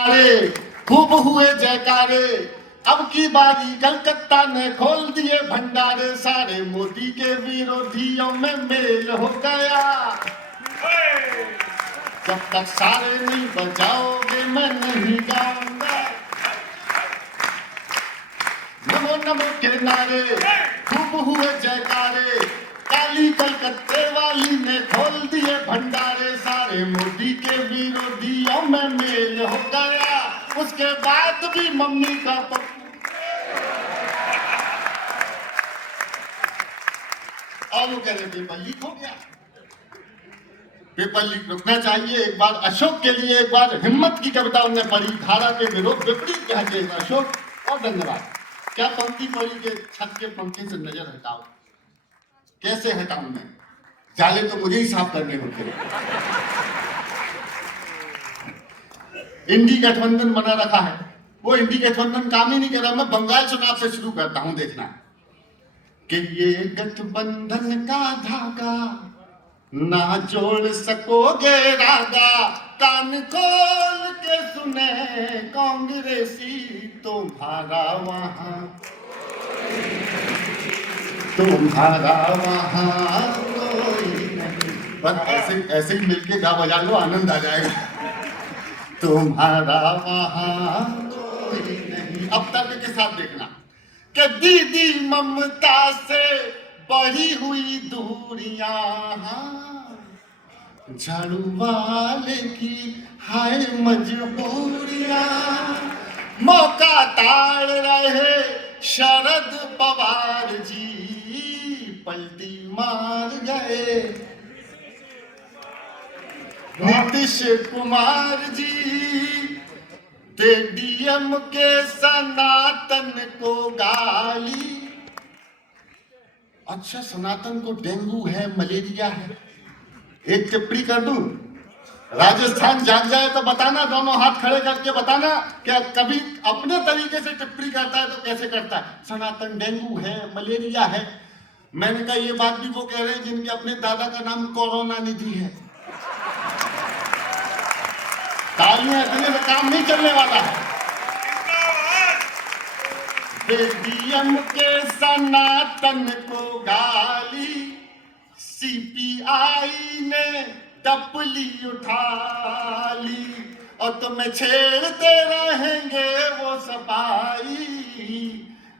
अरे खूब हुए जयकारे, अब की बारी कलकत्ता ने खोल दिए भंडारे, सारे मोदी के विरोधियों में मेल हो गया। जब तक सारे नहीं बजाओगे मैं नहीं गाऊंगा। नमो नमो के नारे, खूब हुए जयकारे, काली कलकत्ते वाली ने खोल दिए भंडारे, सारे मोदी के विरोधियों में मेल हो गया। उसके बाद भी मम्मी का और वो कह रहे पेपर लीक हो गया। पेपर लीक रुकना चाहिए। एक बार अशोक के लिए एक बार हिम्मत की कविता उन्होंने पढ़ी, धारा के विरोध विपरीत कहते अशोक। और धन्यवाद। क्या पंक्ति पढ़ी के छत के पंखे से नजर हटाओ, कैसे हटाऊं मैं, जाले तो मुझे ही साफ करने होते। इंडी गठबंधन बना रखा है, वो इंडी गठबंधन काम ही नहीं कर रहा। मैं बंगाल चुनाव से शुरू करता हूं, देखना कि ये गठबंधन का धागा ना जोड़ सकोगे रागा, कान खोल के सुने कांग्रेसी, तुम्हारा वहां कोई नहीं। बस ऐसे ही मिलके गा बजा लो, आनंद आ जाएगा। तुम्हारा वहां कोई नहीं। अब तर्क के साथ देखना कि दीदी ममता से बढ़ी हुई दूरियां, झाड़ू वाले की हाय मजबूरियां, मौका ताड़ रहे शरद पवार जी, पलटी मार गए नीतीश कुमार जी, दे डीएम के सनातन को गाली। अच्छा, सनातन को डेंगू है, मलेरिया है, एक टिप्पणी कर दूं, राजस्थान जाग जाए तो बताना, दोनों हाथ खड़े करके बताना, क्या कभी अपने तरीके से टिप्पणी करता है तो कैसे करता है। सनातन डेंगू है, मलेरिया है। मैंने कहा ये बात भी वो कह रहे हैं जिनके अपने दादा का नाम कोरोना निधि है। तालियां इतने से काम नहीं चलने वाला है। डीएम के सनातन को गाली, सीपीआई ने टपली उठा ली, और तुम्हें छेड़ते रहेंगे वो सफाई,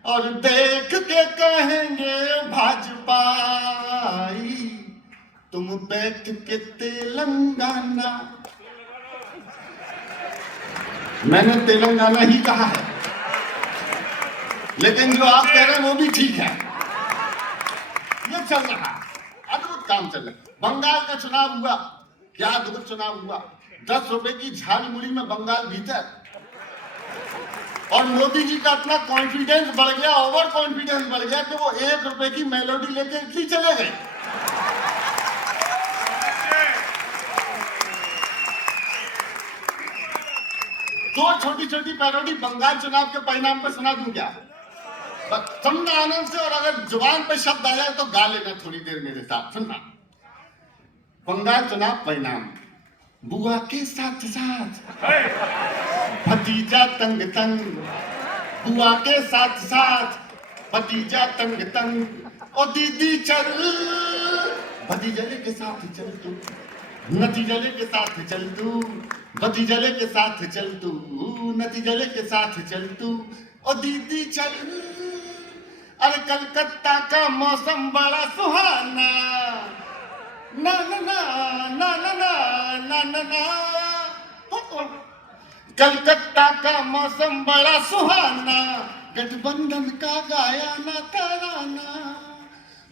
और देख के कहेंगे भाजपाई, तुम बैठ के तेलंगाना। मैंने तेलंगाना ही कहा है, लेकिन जो आप कह रहे हैं वो भी ठीक है। ये चल रहा, अद्भुत काम चल रहा है। बंगाल का चुनाव हुआ, क्या अद्भुत चुनाव हुआ। 10 रुपए की झाल मुड़ी में बंगाल भीतर, और मोदी जी का अपना कॉन्फिडेंस बढ़ गया, ओवर कॉन्फिडेंस बढ़ गया कि वो 1 रुपए की मेलोडी लेके इटली चले गए। दो छोटी छोटी पैरोडी बंगाल चुनाव के परिणाम पर सुना दूं क्या? सुनना आनंद से, और अगर जुबान पे शब्द आ जाए तो गा लेना थोड़ी देर मेरे साथ। सुनना, बंगाल चुनाव परिणाम। बुआ के साथ साथ भतीजा तंग तंग, बुआ के साथ साथ भतीजा तंग तंग, ओ दीदी चल भतीजले के साथ चल तू, नतीजले के साथ चल तू, भतीजले के साथ चल तू, नतीजले के साथ चल तू, ओ दीदी चल। अरे कलकत्ता का मौसम बड़ा सुहाना, ना ना ना ना ना ना ना ना, कलकत्ता का मौसम बड़ा सुहाना, गठबंधन का गाया ना तराना,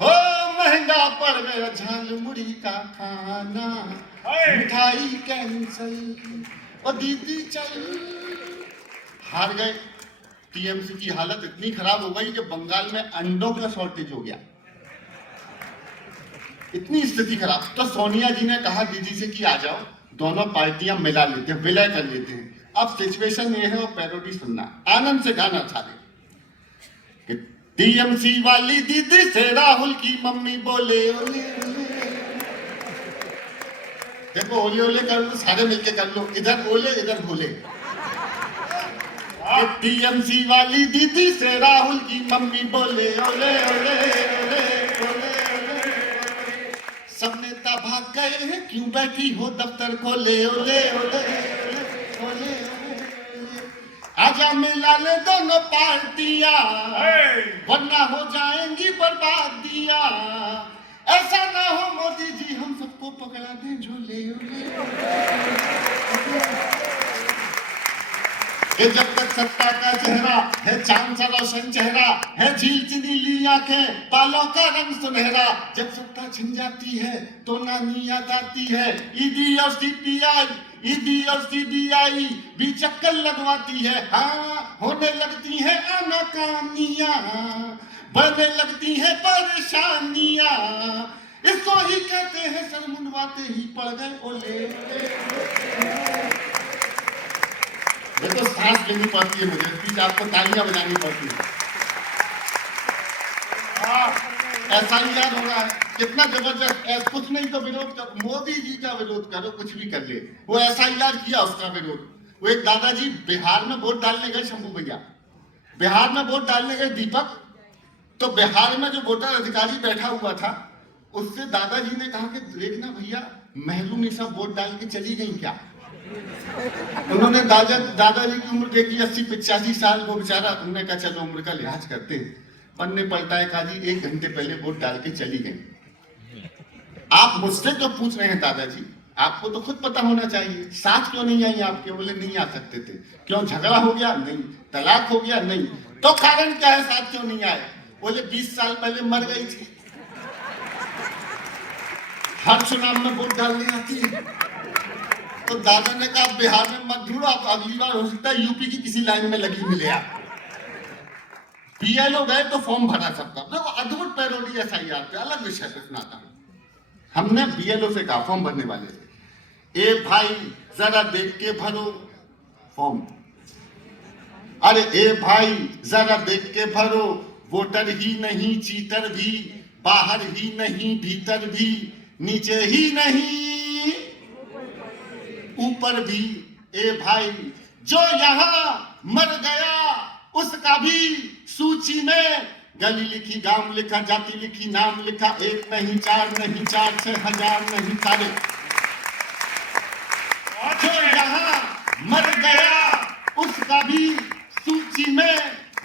हो महंगा पड़ गया झाल मुड़ी का खाना, मिठाई कैंसल, और दीदी चल। हार गए। टीएमसी की हालत इतनी खराब हो गई कि बंगाल में अंडों का शॉर्टेज हो गया, इतनी स्थिति खराब। तो सोनिया जी ने कहा दीदी से कि आ जाओ, दोनों पार्टियां मिला लेते हैं, विलय कर लेते हैं। अब सिचुएशन ये है, और पैरोडी सुनना, आनंद से गाना चाहे। टीएमसी वाली दीदी से राहुल की मम्मी बोले ओले ओले, देखो ओले ओले कर लो, सारे मिलके कर लो, इधर ओले इधर बोले। टीएमसी वाली दीदी से राहुल की मम्मी बोले ओले ओले ओले ओले ओले। सब नेता भाग गए हैं, क्यों बैठी हो दफ्तर खोले ओले ओले ओले ओले। आजा मिला ले दोनों पार्टियां, वरना हो जाएंगी बर्बादियां। ऐसा ना हो मोदी जी हम सबको पकड़ा दें झोले ओले। जब तक सत्ता का चेहरा है चांद सा रोशन चेहरा है, झील सी नीली आंखें बालों का रंग सुनहरा। जब सत्ता छिन जाती है तो नानी याद आती है, ईडी और सीबीआई ईडी और सीबीआई भी चक्कर लगवाती है। हाँ होने लगती है आनाकानियां, बढ़ने लगती है परेशानियां। इसको ही कहते हैं सर मुंडवाते ही पड़ गए ओले। ये तो सांस लेनी पड़ती है मुझे, बीच आपको तालियां बजानी पड़ती है। SIR हो रहा है, कितना जबरदस्त। कुछ नहीं तो विरोध कर, मोदी जी का विरोध करो, कुछ भी कर ले। वो SIR किया, उसका विरोध। वो एक दादाजी बिहार में वोट डालने गए, शंभू भैया बिहार में वोट डालने गए दीपक, तो बिहार में जो वोटर अधिकारी बैठा हुआ था उससे दादाजी ने कहा कि देखना भैया महलूम निशा वोट डाल के चली गई क्या। उन्होंने दादाजी की उम्र देखी 80-85 साल, वो बेचारा, उन्होंने कहा चलो उम्र का लिहाज करते हैं। पन्ने पलटाए, कहा जी 1 घंटे पहले वोट डाल के चली गई। आप मुझसे जो पूछ रहे हैं दादाजी, आपको तो खुद पता होना चाहिए, साथ क्यों नहीं आई आपके। बोले नहीं आ सकते थे। क्यों, झगड़ा हो गया? नहीं। तलाक हो गया? नहीं। तो कारण क्या है, साथ क्यों नहीं आए? बोले 20 साल पहले मर गई थी, हर चुनाव में वोट डालने आती है। तो दादा ने कहा बिहार में मत ढूंढो, आप अगली बार हो सकता है यूपी की किसी लाइन में लगी मिले। आप BLO गए तो फॉर्म भरा सबका, देखो अद्भुत पैरोडी SIR पे, अलग विषय पे सुनाता हूं। हमने BLO से कहा फॉर्म भरने वाले से, ए भाई जरा देख के भरो फॉर्म। अरे ए भाई जरा देख के भरो, वोटर ही नहीं चीटर भी, बाहर ही नहीं भीतर भी, नीचे ही नहीं ऊपर भी। ए भाई जो यहाँ मर गया उसका भी सूची में, गली लिखी गांव लिखा जाति लिखी नाम लिखा, 1 नहीं 4 नहीं 4 6 हजार नहीं सारे। जो यहाँ मर गया उसका भी सूची में,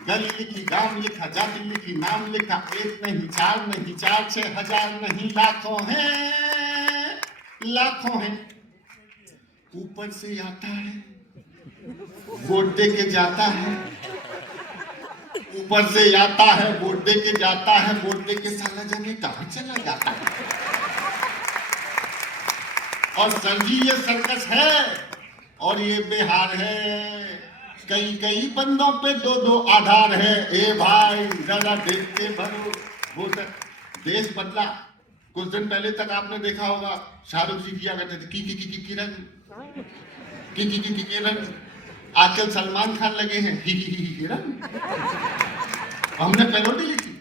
गली लिखी गांव लिखा जाति लिखी नाम लिखा, 1 नहीं 4 नहीं 4 6 हजार नहीं, लाखों हैं लाखों हैं। ऊपर से आता है वोट दे के जाता है, ऊपर से आता है वोट दे के जाता है, वोट दे के साला जाने कहां चला जाता है। और सर जी ये सर्कस है और ये बिहार है, कई कई बंदों पे 2-2 आधार है। ए भाई जरा देख के भरो वोट। देश बदला, कुछ दिन पहले तक आपने देखा होगा शाहरुख जी किया करते थे की किरण की किरण। आजकल सलमान खान लगे हैं ही किरण। हमने पैरोडी लिखी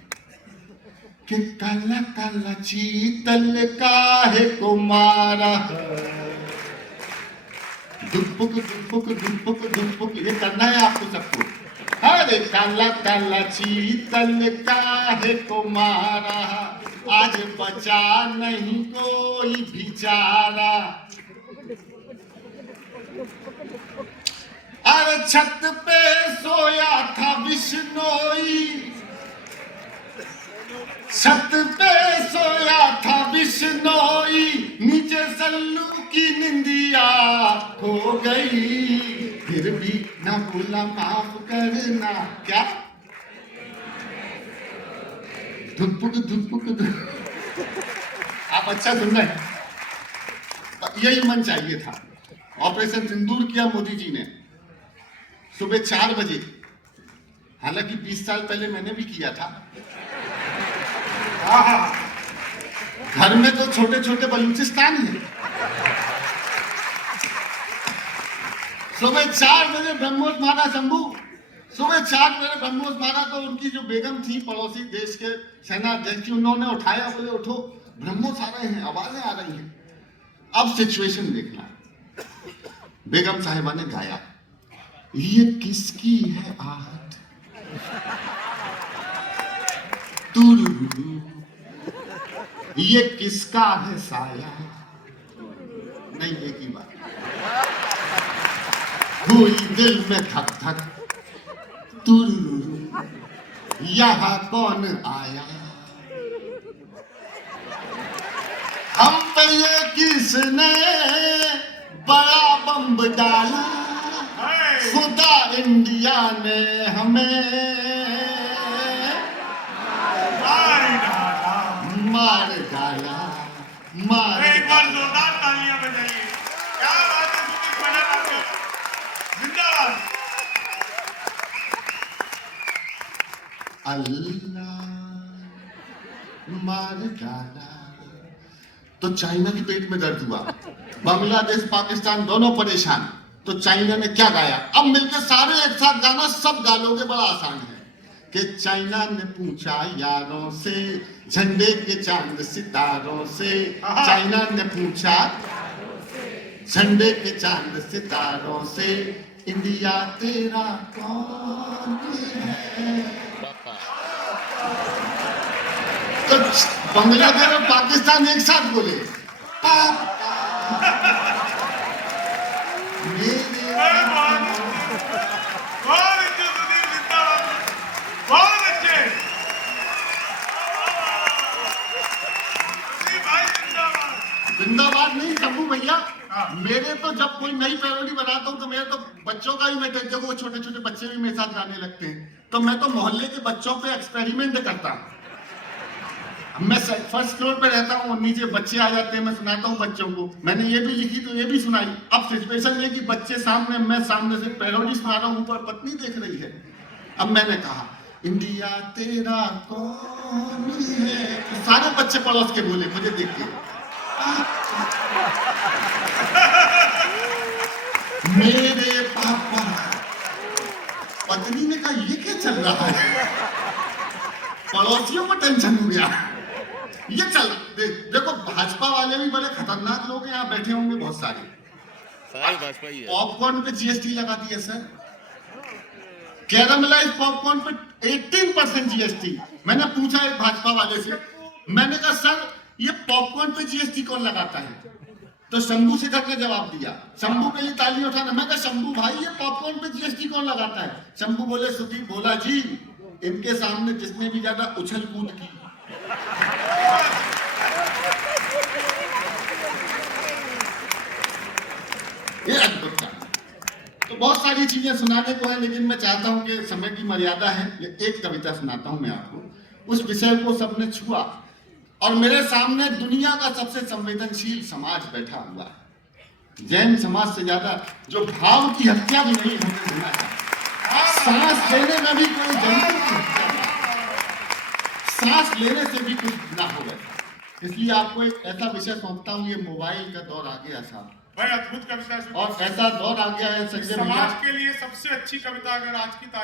कि काला काला चीतल काहे को मारा, दुपुक दुपुक दुपुक दुपुक, ये करना है आपको सबको। अरे काला काला चीतल काहे को मारा, आज बचा नहीं कोई बेचारा। अरे छत पे सोया था बिश्नोई, छत पे सोया था बिश्नोई, नीचे सल्लू की निंदिया हो गई, फिर भी ना बोला माफ करना। क्या धुपुक धुपुक आप अच्छा सुन रहे हैं, यही मन चाहिए था। ऑपरेशन सिंदूर किया मोदी जी ने सुबह 4 बजे, हालांकि 20 साल पहले मैंने भी किया था। घर में तो छोटे छोटे बलूचिस्तान है। सुबह 4 बजे ब्रह्मोस मारा शंभू, सुबह 4 बजे ब्रह्मोस मारा तो उनकी जो बेगम थी पड़ोसी देश के सेना अध्यक्ष, उन्होंने उठाया, बोले उठो ब्रह्मोस आ रहे हैं, आवाजें आ रही हैं। अब सिचुएशन देखना, बेगम साहिबा ने गाया ये किसकी है आहट, तुरुरु, ये किसका है साया, नहीं एक ही बात, हुई दिल में धक धक, तुरुरु, यहाँ कौन आया, हम पे ये किसने बड़ा बम डाला, खुदा इंडिया ने हमें मार डाला, मार। एक बार जोरदार तालियां बजाइए। क्या बात है सुदीप मैडम, आपके जिंदाबाद। अल्लाह मार डाला। तो चाइना के पेट में दर्द हुआ, बांग्लादेश पाकिस्तान दोनों परेशान, तो चाइना ने क्या गाया, अब मिलकर सारे एक साथ गाना, सब गा लोगे, बड़ा आसान है कि चाइना ने पूछा यारों से, झंडे के चांद सितारों से, चाइना ने पूछा झंडे के चांद सितारों से, इंडिया तेरा कौन है। तो बांग्लादेश और पाकिस्तान एक साथ बोले बहुत अच्छे सुदीप, जिंदाबाद, बहुत अच्छे सुदीप भाई, जिंदाबाद। जिंदाबाद नहीं शंभू भैया, मेरे तो जब कोई नई पैरोडी बनाता हूँ तो मेरे तो बच्चों का ही मैं देखता हूँ, छोटे छोटे बच्चे भी मेरे साथ गाने लगते हैं, तो मैं तो मोहल्ले के बच्चों पे एक्सपेरिमेंट करता हूँ। मैं फर्स्ट फ्लोर पे रहता हूँ, नीचे बच्चे आ जाते हैं, मैं सुनाता हूँ बच्चों को, मैंने ये भी लिखी तो ये भी सुनाई। अब सिचुएशन ये कि बच्चे सामने, मैं सामने से पैरोडी सुना रहा हूँ, ऊपर पत्नी देख रही है। अब मैंने कहा इंडिया तेरा कौन है, तो सारे बच्चे पड़ोस के बोले मुझे देख के, मेरे पापा। पत्नी ने कहा ये क्या चल रहा है, पड़ोसियों को टेंशन हो गया, ये चल देखो भाजपा वाले भी बड़े खतरनाक लोग हैं, यहाँ बैठे होंगे बहुत सारे भाजपा ही है। पॉपकॉर्न पे जीएसटी लगा दी है सर, कैरामलाइज पॉपकॉर्न पे 18% जीएसटी। मैंने पूछा एक भाजपा वाले से, मैंने कहा सर ये पॉपकॉर्न पे जीएसटी कौन लगाता है, तो शंभू शेखर ने जवाब दिया, शंभू के लिए ताली उठाना। मैं कहा शंभू भाई ये पॉपकॉर्न पे जीएसटी कौन लगाता है, शंभू बोले सुदीप भोला जी, इनके सामने जिसने भी ज्यादा उछल कूद की, ये अद्भुत था। तो बहुत सारी चीजें सुनाने को है, लेकिन मैं चाहता हूं कि समय की मर्यादा है, एक कविता सुनाता हूं मैं आपको। उस विषय को सबने छुआ और मेरे सामने दुनिया का सबसे संवेदनशील समाज बैठा हुआ है, जैन समाज से ज्यादा, जो भाव की हत्या भी नहीं होने देना चाहता, सांस लेने में भी कोई जंतु की हत्या नहीं, सांस लेने से भी कुछ ना हो गया। इसलिए आपको एक ऐसा विषय सौंपता हूँ, ये मोबाइल का दौर आ गया साहब, भाई अद्भुत कविता, और ऐसा दौर आ गया है संजय भैया, समाज के लिए सबसे अच्छी कविता अगर आज की तारीख